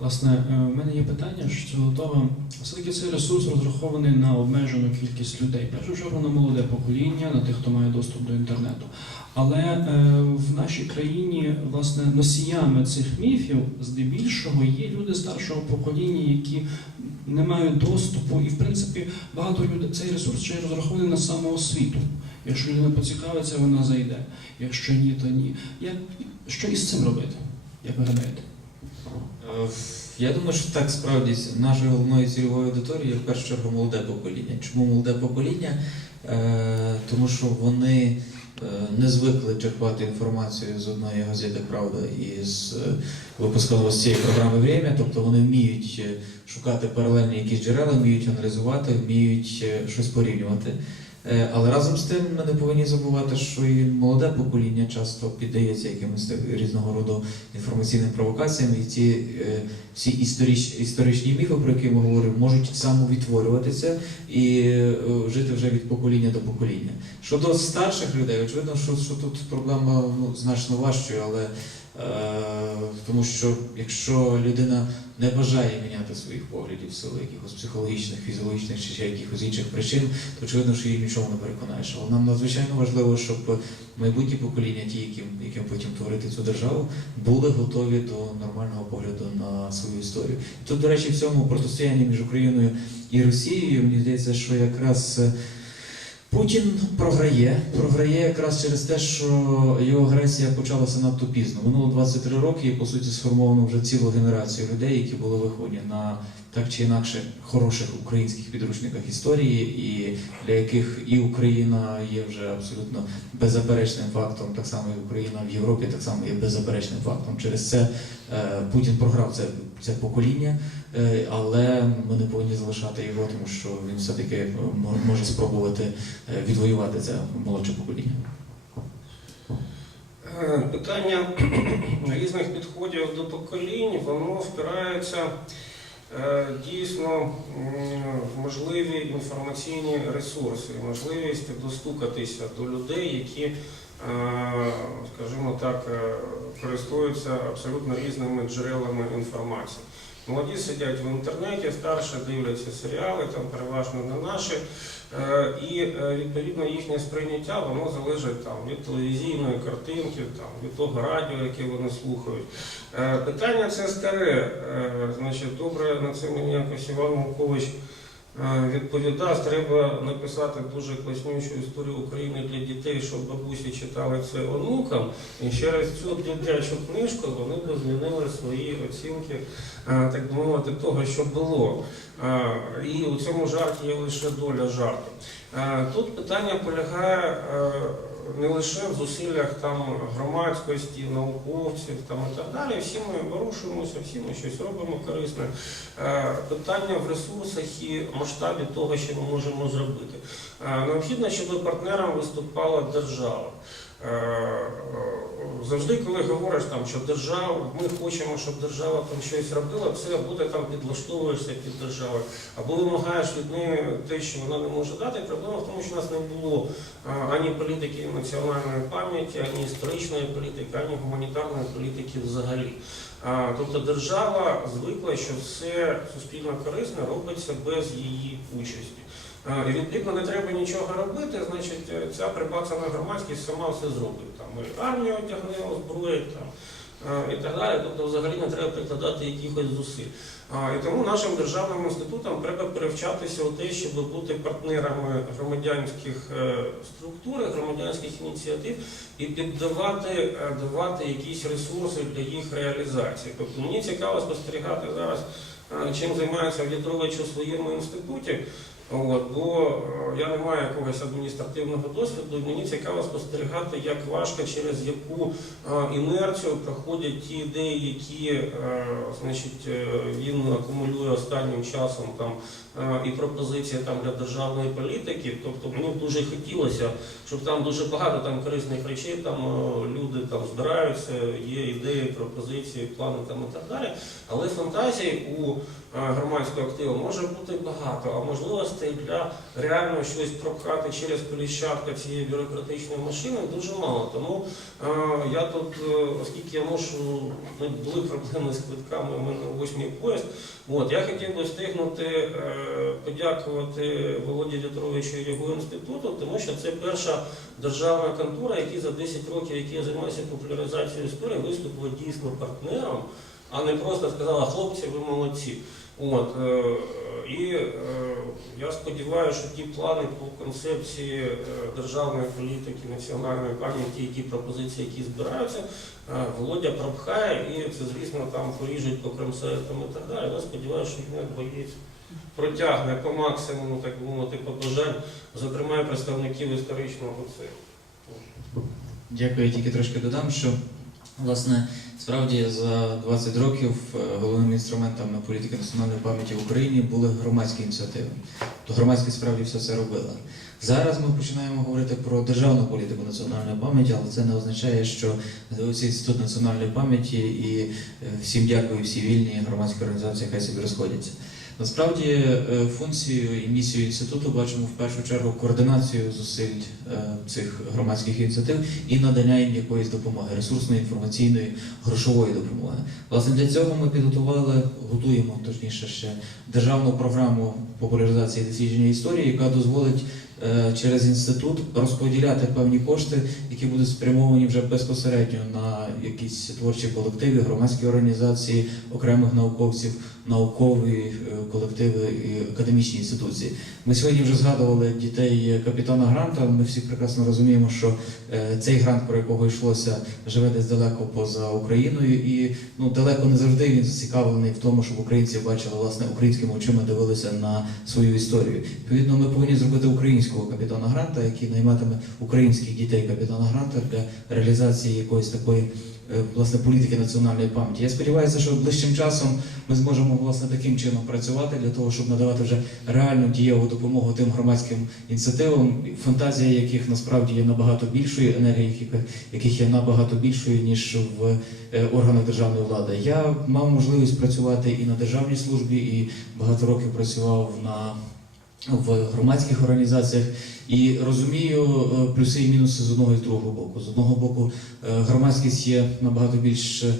Власне, е, в мене є питання щодо того, все-таки цей ресурс розрахований на обмежену кількість людей. Першу чергу на молоде покоління, на тих, хто має доступ до інтернету. Але е, в нашій країні власне носіями цих міфів здебільшого є люди старшого покоління, які не мають доступу, і в принципі багато людей цей ресурс ще й розрахований на самоосвіту. Якщо людина поцікавиться, вона зайде. Якщо ні, то ні. Як що із цим робити? Як ви гадаєте? Е, Я думаю, що так справді нашою головною цільовою аудиторією в першу чергу молоде покоління. Чому молоде покоління? Е, Тому що вони е, не звикли черпати інформацію з одної газети Правда і з випускного з цієї програми «Время», тобто вони вміють шукати паралельні якісь джерела, вміють аналізувати, вміють щось порівнювати. Е, Але разом з тим ми не повинні забувати, що і молоде покоління часто піддається якимось різного роду інформаційним провокаціям, і ці е, всі історич, історичні міфи, про які ми говоримо, можуть самовідтворюватися і е, жити вже від покоління до покоління. Щодо старших людей, очевидно, що, що тут проблема ну, значно важчою, але е, тому що якщо людина не бажає міняти своїх поглядів в силу якихось психологічних, фізіологічних чи ще якихось інших причин, то очевидно, що її нічого не переконаєш. Але нам надзвичайно важливо, щоб майбутні покоління, ті, яким, яким потім творити цю державу, були готові до нормального погляду на свою історію. Тут, до речі, в цьому протистоянні між Україною і Росією, мені здається, що якраз. Путін програє, програє якраз через те, що його агресія почалася надто пізно. Минуло 23 роки, і по суті сформовано вже цілу генерацію людей, які були виховані на так чи інакше хороших українських підручниках історії, і для яких і Україна є вже абсолютно беззаперечним фактом, так само і Україна в Європі так само є беззаперечним фактом. Через це е, Путін програв це, це покоління, е, але ми не повинні залишати його, тому що він все-таки е, може спробувати відвоювати це молодше покоління. Питання різних підходів до поколінь, воно впирається дійсно можливі інформаційні ресурси, можливість достукатися до людей, які, е, скажімо так, е, користуються абсолютно різними джерелами інформації. Молоді сидять в інтернеті, старші дивляться серіали, там переважно не наші. Е, І е, відповідно їхнє сприйняття воно залежить там від телевізійної картинки, там від того радіо, яке вони слухають. Е, Питання це старе. Значить, добре на це мені якось Іван Мукович е, відповідав. Треба написати дуже класнючу історію України для дітей, щоб бабусі читали це онукам. І через цю дитячу книжку вони б змінили свої оцінки, е, так би мовити, того, що було. Е, І у цьому жарті є лише доля жарту. Тут питання полягає не лише в зусиллях там громадськості, науковців там і так далі. Всі ми вирушуємося, всі ми щось робимо корисне. Е, Питання в ресурсах і масштабі того, що ми можемо зробити. Е, Необхідно, щоб партнером виступала держава. Завжди, коли говориш там, що держава, ми хочемо, щоб держава там щось робила, це або ти там підлаштовуєшся під державу, або вимагаєш від неї те, що вона не може дати. Проблема в тому, що у нас не було ані політики національної пам'яті, ані історичної політики, ані гуманітарної політики взагалі. Тобто держава звикла, що все суспільно корисне робиться без її участі. І відповідно не треба нічого робити, значить е, ця прибацана громадськість сама все зробить. Там і армію одягне, озброїть там. е, І так далі, тобто взагалі не треба прикладати якихось зусиль. І тому нашим державним інститутам треба перевчатися у те, щоб бути партнерами громадянських е, структур, громадянських ініціатив і піддавати е, давати якісь ресурси для їх реалізації. Тобто мені цікаво спостерігати зараз, чим займається В'ятрович у своєму інституті. От, бо е, я не маю якогось адміністративного досвіду, і мені цікаво спостерігати, як важко, через яку е, інерцію проходять ті ідеї, які е, значить, він акумулює останнім часом там, і пропозиції там, для державної політики. Тобто мені б дуже хотілося, щоб там дуже багато там, корисних речей, там люди там збираються, є ідеї, пропозиції, плани там, і так далі. Але фантазій у громадського активу може бути багато, а можливостей для реально щось пропхати через коліщатка цієї бюрократичної машини дуже мало. Тому е, я тут, е, оскільки я ношу, ну, були проблеми з квитками, у мене восьмий поїзд, от, я хотів би встигнути е, подякувати Володі В'ятровичу і його інституту, тому що це перша державна контора, який за 10 років, які я займаюся популяризацією історії, виступила дійсно партнером, а не просто сказала, хлопці, ви молодці. От, е, і е, я сподіваюся, що ті плани по концепції е, державної політики, національної пам'яті, ті пропозиції, які збираються, Володя пропхає і це, звісно, там поріжуть по кремсетам і так далі. Я сподіваюся, що він як боєць протягне по максимуму, так би мовити, побажань, зокрема представників історичного цеху. Дякую, я тільки трошки додам, що власне справді за 20 років е, головними інструментами політики національної пам'яті в Україні були громадські ініціативи. То громадськість справді все це робила. Зараз ми починаємо говорити про державну політику національної пам'яті, але це не означає, що ось інститут національної пам'яті і е, всім дякую, всі вільні громадські організації хай собі розходяться. Насправді е, функцію і місію інституту бачимо в першу чергу координацію зусиль е, цих громадських ініціатив і надання їм якоїсь допомоги, ресурсної, інформаційної, грошової допомоги. Власне для цього ми підготували, готуємо точніше ще державну програму популяризації дослідження історії, яка дозволить е, через інститут розподіляти певні кошти, які будуть спрямовані вже безпосередньо на якісь творчі колективи, громадські організації, окремих науковців, наукові е, колективи і академічні інституції. Ми сьогодні вже згадували дітей капітана Гранта. Ми всі прекрасно розуміємо, що е, цей грант, про якого йшлося, живе десь далеко поза Україною, і ну далеко не завжди він зацікавлений в тому, щоб українці бачили власне українськими очима дивилися на свою історію. Відповідно, ми повинні зробити українського капітана Гранта, який найматиме українських дітей капітана Гранта для реалізації якоїсь такої. Е, Власне, політики національної пам'яті. Я сподіваюся, що ближчим часом ми зможемо власне таким чином працювати для того, щоб надавати вже реальну дієву допомогу тим громадським ініціативам, фантазія яких насправді є набагато більшою, енергія яких, є набагато більшою ніж в е, органах державної влади. Я мав можливість працювати і на державній службі, і багато років працював на в громадських організаціях і розумію е, плюси і мінуси з одного і з другого боку. З одного боку, е, громадськість є набагато більш е,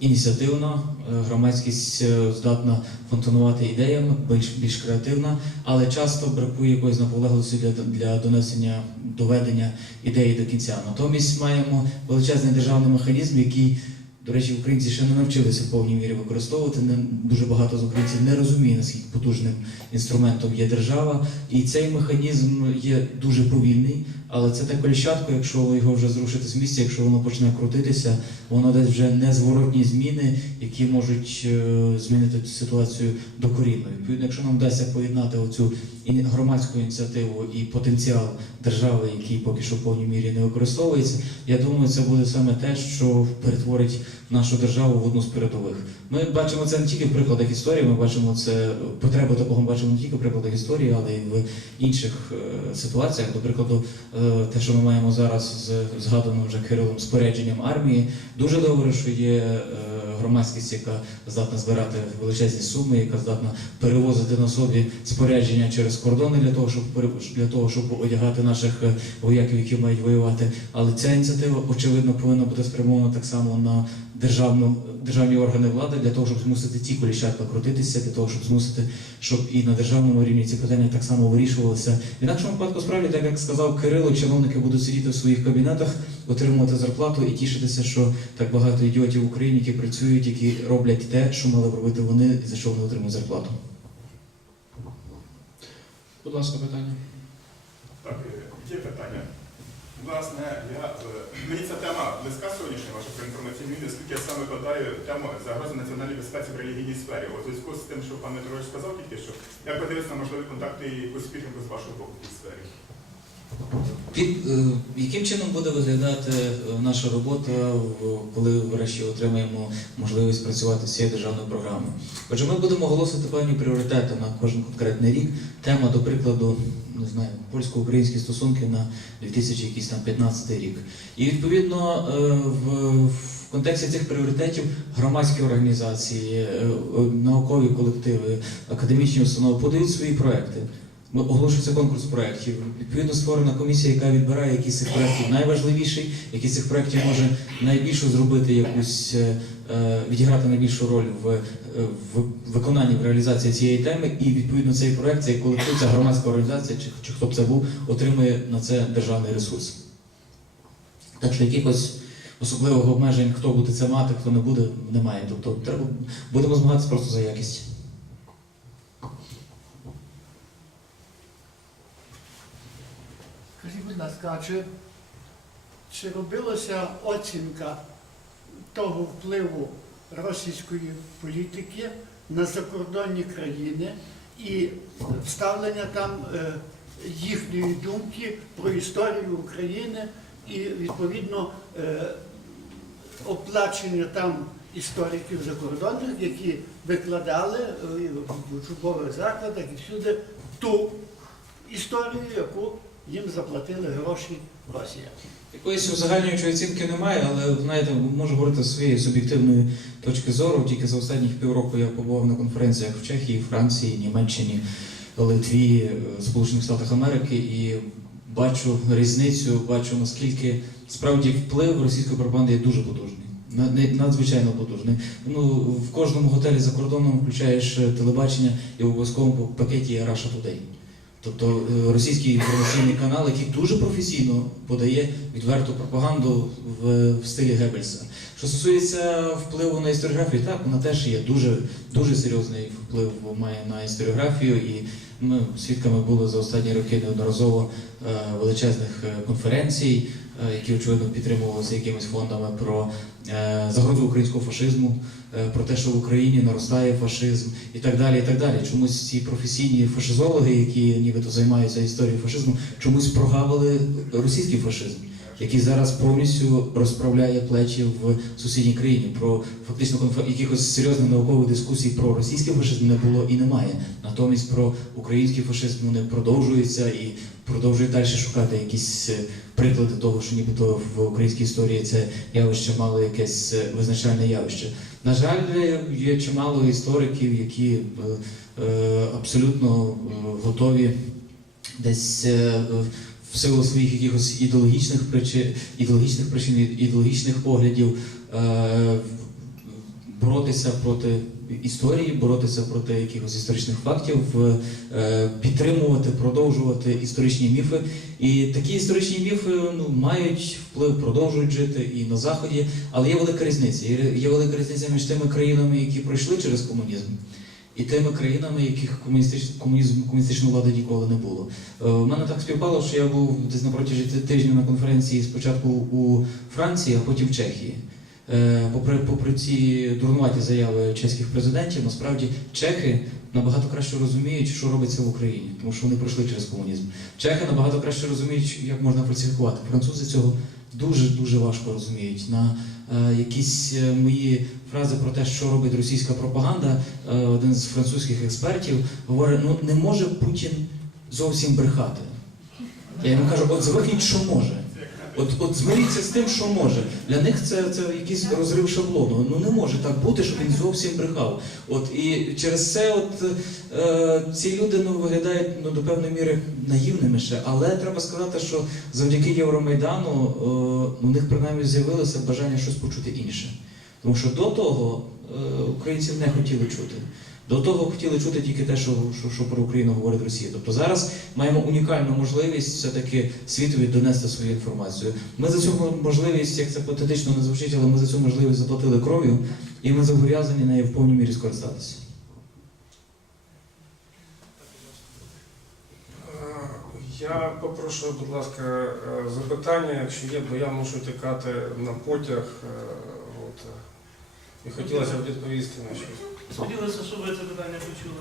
ініціативна, громадськість здатна фонтанувати ідеями, більш більш креативна, але часто бракує якоїсь наполегливості для, для донесення доведення ідеї до кінця. Натомість маємо величезний державний механізм, який до речі, українці ще не навчилися в повній мірі використовувати. Не дуже багато з українців не розуміє, наскільки потужним інструментом є держава, і цей механізм є дуже повільний. Але це те коліщатко, якщо його вже зрушити з місця, якщо воно почне крутитися, воно дасть вже незворотні зміни, які можуть е, змінити ситуацію докорінно. Відповідно, якщо нам вдасться поєднати оцю і громадську ініціативу і потенціал держави, який поки що в повній мірі не використовується, я думаю, це буде саме те, що перетворить нашу державу в одну з передових. Ми бачимо це не тільки в прикладах історії, ми бачимо це потребу такого ми бачимо не тільки в прикладах історії, але й в інших е, ситуаціях. До прикладу, е, те, що ми маємо зараз з згаданим вже Кирилом спорядженням армії, дуже добре, що є е, громадськість, яка здатна збирати величезні суми, яка здатна перевозити на собі спорядження через кордони для того, щоб для того, щоб одягати наших е, вояків, які мають воювати. Але ця ініціатива очевидно повинна бути спрямована так само на державну державні органи влади для того, щоб змусити ці коліщатка крутитися, для того, щоб змусити, щоб і на державному рівні ці питання так само вирішувалися. В інакшому випадку, справді, так як сказав Кирило, чиновники будуть сидіти в своїх кабінетах, отримувати зарплату і тішитися, що так багато ідіотів в Україні, які працюють, які роблять те, що мали б робити вони, і за що вони отримують зарплату. Будь ласка, питання. Так, е, є питання. Власне, я, е, мені ця тема близька сьогоднішня ваша про інформаційну війну, оскільки я саме питаю, тему загрози національної безпеці в релігійній сфері. У зв'язку з тим, що пан Митрович сказав тільки що, я подивився на можливі контакти і якусь підтримку з вашого боку в цій сфері. Під, е, яким чином буде виглядати е, наша робота, коли врешті отримаємо можливість працювати з цією державною програмою? Отже, ми будемо оголосити певні пріоритети на кожен конкретний рік. Тема, до прикладу, не знаю, польсько-українські стосунки на 2015 рік. І відповідно е, в, в контексті цих пріоритетів громадські організації, наукові колективи, академічні установи подають свої проекти. Ми- Оголошується конкурс проєктів. Відповідно створена комісія, яка відбирає з цих проєктів найважливіший, який з цих проєктів може найбільше зробити якусь е, е, відіграти найбільшу роль в, е, в виконанні в реалізації цієї теми. І відповідно цей проєкт, цей колектив, ця громадська організація, чи, чи хто б це був, отримує на це державний ресурс. Так що якихось особливих обмежень, хто буде це мати, хто не буде, немає. Тобто треба будемо змагатися просто за якість. Скажіть, будь ласка, а чи, чи робилася оцінка того впливу російської політики на закордонні країни і вставлення там е, їхньої думки про історію України і відповідно е, оплачення там істориків закордонних, які викладали е, в учбових закладах і всюди ту історію, яку їм заплатили гроші Росія. Якоїсь узагальнюючої оцінки немає, але знаєте, можу говорити з своєї суб'єктивної точки зору. Тільки за останніх півроку я побував на конференціях в Чехії, Франції, Німеччині, Литві, е, Сполучених Штатах Америки і бачу різницю, бачу наскільки справді вплив російської пропаганди є дуже потужний. Надзвичайно потужний. Ну в кожному готелі за кордоном включаєш е, телебачення і в обов'язковому пакеті є Russia Today. Тобто російські російський інформаційний канал, який дуже професійно подає відверту пропаганду в, в стилі Геббельса. Що стосується впливу на історіографію, так вона теж є дуже, дуже серйозний вплив має на історіографію, і ми свідками були за останні роки неодноразово е, величезних е, конференцій, е, які очевидно підтримувалися якимись фондами про е, загрозу українського фашизму, е, про те, що в Україні наростає фашизм і так далі. і так далі. Чомусь ці професійні фашизологи, які нібито займаються історією фашизму, чомусь прогавили російський фашизм, який зараз повністю розправляє плечі в сусідній країні. Про фактично якихось серйозних наукових дискусій про російський фашизм не було і немає. Натомість про український фашизм вони продовжуються і продовжують далі шукати якісь е, приклади того, що нібито в українській історії це явище мало якесь е, визначальне явище. На жаль, є чимало істориків, які е, е, абсолютно готові десь е, в силу своїх якихось ідеологічних причин, ідеологічних причин, ідеологічних поглядів е, боротися проти історії, боротися проти якихось історичних фактів, е, підтримувати, продовжувати історичні міфи. І такі історичні міфи ну, мають вплив, продовжують жити і на заході, але є велика різниця. Є- велика різниця між тими країнами, які пройшли через комунізм. І тими країнами, яких комуністич, комунізм, комуністичної влади ніколи не було. Е, У мене так співпало, що я був десь на протязі тижня на конференції спочатку у Франції, а потім в Чехії. Е, Попри, попри ці дурнуваті заяви чеських президентів, насправді чехи набагато краще розуміють, що робиться в Україні, тому що вони пройшли через комунізм. Чехи набагато краще розуміють, як можна фальсифікувати. Французи цього дуже дуже важко розуміють. На якісь е, мої фрази про те, що робить російська пропаганда, е, один з французьких експертів говорить: ну не може Путін зовсім брехати. Я йому кажу, от звикніть, що може. От, от змиріться з тим, що може. Для них це, це якийсь розрив шаблону. Ну не може так бути, щоб він зовсім брехав. От і через це, от е, ці люди ну виглядають ну до певної міри наївними ще. Але треба сказати, що завдяки Євромайдану е, у них принаймні з'явилося бажання щось почути інше. Тому що до того е, українців не хотіли чути. До того хотіли чути тільки те, що, що, що про Україну говорить Росія. Тобто зараз маємо унікальну можливість все-таки світові донести свою інформацію. Ми за цю можливість, як це патетично не звучить, але ми за цю можливість заплатили кров'ю, і ми зобов'язані нею в повній мірі скористатися. Е, Я попрошу, будь ласка, е, запитання, якщо є, бо я мушу тікати на потяг. е, От. І хотілося б відповісти на щось. Хотілося, щоб ви це питання почули.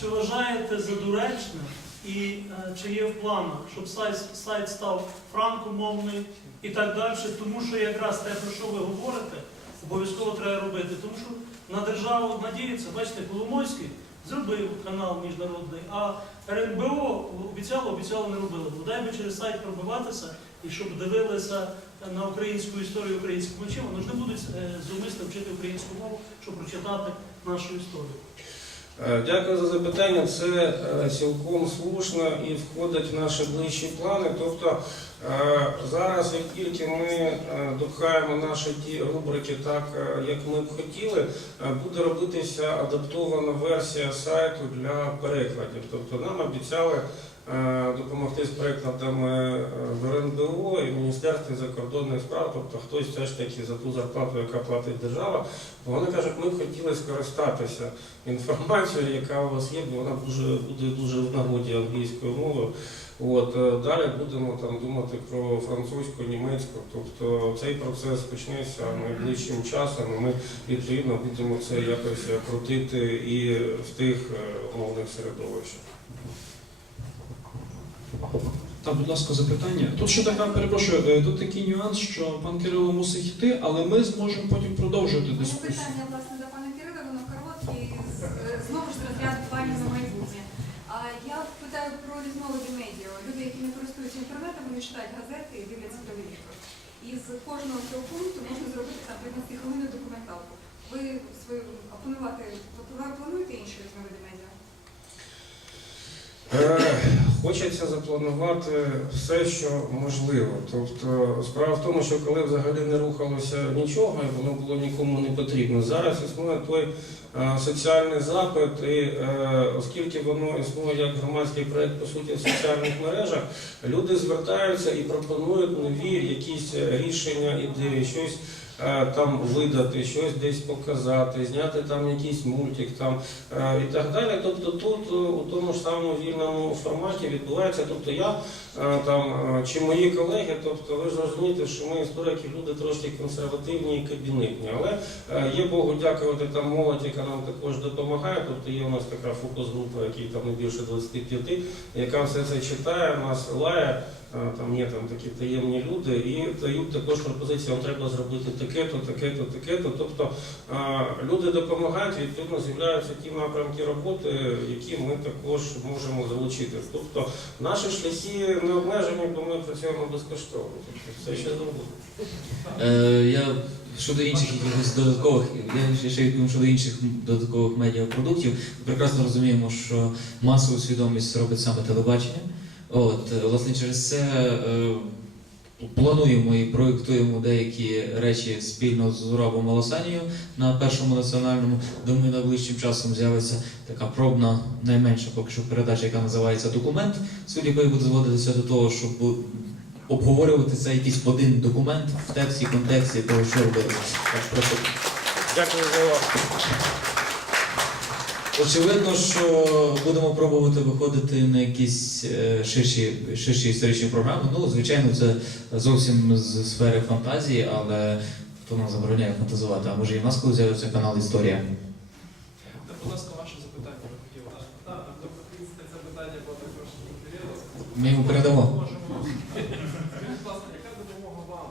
Чи вважаєте за доречне і е, чи є в планах, щоб сайт, сайт став франкомовний і так далі? Тому що якраз те, про що ви говорите, обов'язково треба робити. Тому що на державу надіється, бачите, Коломойський зробив канал міжнародний, а РНБО обіцяло, обіцяло не робило. Бодай би через сайт пробиватися і щоб дивилися на українську історію українських мовчим, вони не будуть е, зумисно вчити українську мову, щоб прочитати нашу історію. Е, Дякую за запитання. Це е, цілком слушно і входить в наші ближчі плани. Тобто зараз, як тільки ми допхаємо наші ті рубрики так, як ми б хотіли, буде робитися адаптована версія сайту для перекладів. Тобто нам обіцяли допомогти з перекладами е, в РНБО і в Міністерстві закордонних справ, тобто хтось все ж таки за ту зарплату, яка платить держава, бо вони кажуть, ми б хотіли скористатися інформацією, яка у вас є, бо вона дуже буде дуже в нагоді англійською мовою. От е, далі будемо там думати про французьку, німецьку. Тобто цей процес почнеться найближчим часом. і Ми відповідно будемо це якось крутити і в тих е, мовних середовищах. Та, будь ласка, запитання. Тут ще така, перепрошую, е, тут такий нюанс, що пан Кирило мусить йти, але ми зможемо потім продовжити Моє дискусію. питання власне до пана Кирила, воно коротке і з- е, знову ж з розряду планів на майбутнє. А я питаю про різновиди медіа. Люди, які не користуються інтернетом, вони читають газети і дивляться телевізор. І з кожного цього пункту можна зробити там 15 хвилин документалку. Ви свою опанувати плануєте інші різновиди медіа? Е, Хочеться запланувати все, що можливо. Тобто, справа в тому, що коли взагалі не рухалося нічого, і воно було нікому не потрібно. Зараз існує той е, соціальний запит, і е, оскільки воно існує як громадський проєкт, по суті, в соціальних мережах, люди звертаються і пропонують нові якісь рішення, ідеї, щось. Е, Там видати, щось десь показати, зняти там якийсь мультик там е, і так далі. Тобто тут е, у тому ж самому вільному форматі відбувається. Тобто я там чи мої колеги, тобто ви ж розумієте, що ми історики люди трошки консервативні і кабінетні, але є Богу дякувати там молодь, яка нам також допомагає. Тобто є у нас така фокус-група, якій там не більше 25, яка все це читає, нас лає. Е, Там є там такі таємні люди, і дають також пропозиції, вам треба зробити таке-то, таке-то, таке-то. Тобто е, люди допомагають, відповідно з'являються ті напрямки роботи, які ми також можемо залучити. Тобто наші шляхи не обмежені, бо ми працюємо безкоштовно. Тобто все ще зробимо. Е, я щодо інших якихось додаткових, я ще відповім щодо інших додаткових медіапродуктів. Прекрасно розуміємо, що масову свідомість робить саме телебачення. От, е, власне, через це е, плануємо і проєктуємо деякі речі спільно з Урабом Малосанією на першому національному. Думаю, найближчим часом з'явиться така пробна, найменша поки що передача, яка називається документ, суть якої буде зводитися до того, щоб обговорювати це якийсь один документ в тексті, контексті того, що робити. Дякую за увагу. Очевидно, що будемо пробувати виходити на якісь е, ширші, ширші історичні програми. Ну, звичайно, це зовсім з сфери фантазії, але хто нам забороняє фантазувати? А може і в нас коли з'явиться канал Історія? Та, будь ласка, ваше запитання це питання було також Ми йому передамо. Скажіть, будь ласка, яка допомога вам?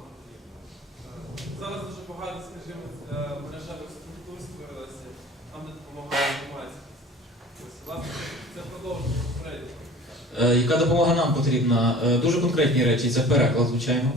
Е, Зараз дуже багато, скажімо, е, мережевих структур створилося, там де допомагає інформація. Ось, власне, це продовження попередньо. Е, Яка допомога нам потрібна? Е, Дуже конкретні речі. Це переклад, звичайно.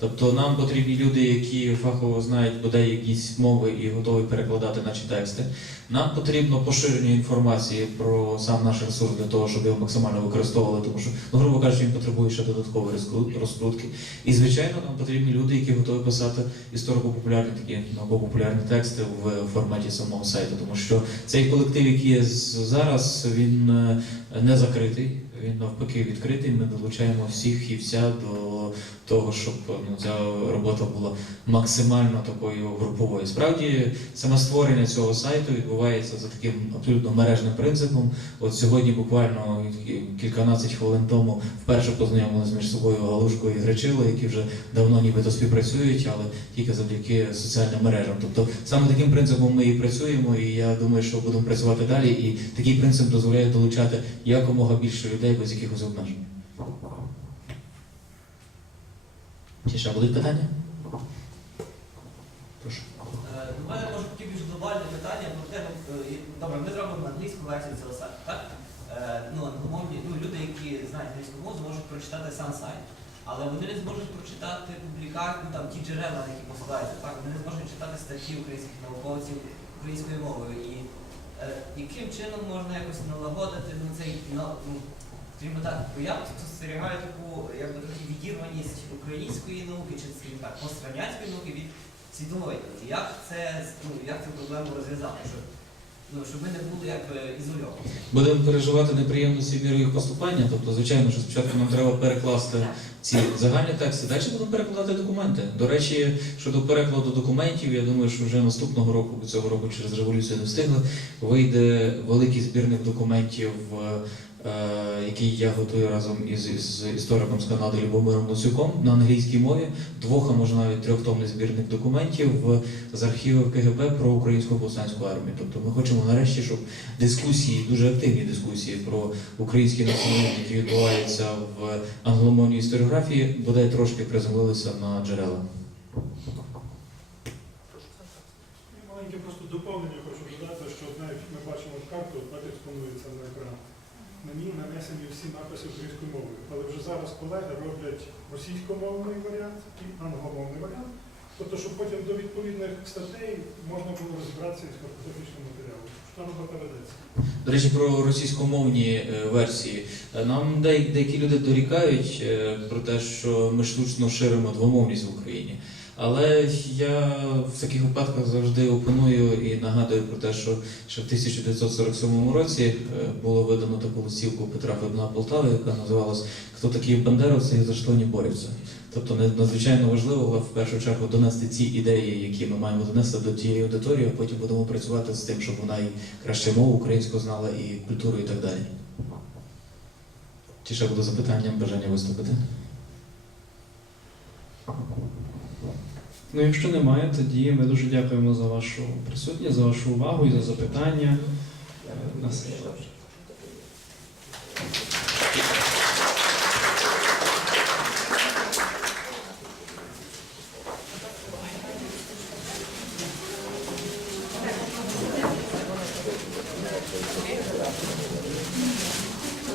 Тобто нам потрібні люди, які фахово знають бодай якісь мови і готові перекладати наші тексти. Нам потрібно поширення інформації про сам наш ресурс для того, щоб його максимально використовували, тому що, ну, грубо кажучи, він потребує ще додаткової розкрутки. І звичайно, нам потрібні люди, які готові писати історико-популярні такі науково-популярні тексти в форматі самого сайту, тому що цей колектив, який є зараз, він е, не закритий. Він навпаки відкритий. Ми долучаємо всіх і вся до того, щоб ну, ця робота була максимально такою груповою. Справді, саме створення цього сайту відбувається за таким абсолютно мережним принципом. От сьогодні, буквально кільканадцять хвилин тому, вперше познайомилися між собою Галушко і Гречило, які вже давно нібито співпрацюють, але тільки завдяки соціальним мережам. Тобто саме таким принципом ми і працюємо, і я думаю, що будемо працювати далі. І такий принцип дозволяє долучати якомога більше людей без якихось обмежень. Чи ще будуть питання? Прошу. Е, У мене може таке більш глобальне питання про те, ну, е, добре, ми зробимо англійську версію цього сайту, так? Е, Ну, англомовні, ну, люди, які знають англійську мову, зможуть прочитати сам сайт. але вони не зможуть прочитати публікації, ну там ті джерела, на які посилаються, так, вони не зможуть читати статті українських науковців українською мовою. І е, яким чином можна якось налагодити ну, цей ну, скажімо так, бо я спостерігаю таку якби трохи відірваність української науки, чи скажімо так, пострадянської науки від світової науки. Як це ну, як цю проблему розв'язати? Щоб, ну, щоб ми не були якби ізольовані. Будемо переживати неприємності в міру їх поступання. Тобто, звичайно, що спочатку нам треба перекласти ці загальні тексти, далі будемо перекладати документи. До речі, щодо перекладу документів, я думаю, що вже наступного року, бо цього року через революцію не встигли, вийде великий збірник документів. Е, Який я готую разом із, із істориком з Канади Любомиром Луцюком на англійській мові, двох, а може навіть трьохтомний збірник документів з архівів КГБ про українську повстанську армію. Тобто ми хочемо нарешті, щоб дискусії, дуже активні дискусії про український націоналізм, які відбуваються в англомовній історіографії, бодай трошки приземлилися на джерела. Маленьке просто доповнення хочу додати, що навіть ми бачимо карту, от бачите, експонується на нанесені всі написи українською мовою. Але вже зараз колеги роблять російськомовний варіант і англомовний варіант. Тобто, щоб потім до відповідних статей можна було розібратися із картографічним матеріалом. Що робота ведеться. До речі, про російськомовні е, версії. Е, Нам деякі, деякі люди дорікають е, про те, що ми штучно ширимо двомовність в Україні. Але я в таких випадках завжди опоную і нагадую про те, що ще в 1947 році е, було видано таку листівку Петра Федна Полтави, яка називалась Хто такі бандеровці і за що вони борються. Тобто надзвичайно важливо в першу чергу донести ці ідеї, які ми маємо донести до тієї аудиторії, а потім будемо працювати з тим, щоб вона і краще мову українську знала, і культуру, і так далі. Чи ще буде запитання, бажання виступити? Ну, якщо немає, тоді ми дуже дякуємо за вашу присутність, за вашу увагу і за запитання. Е, Нас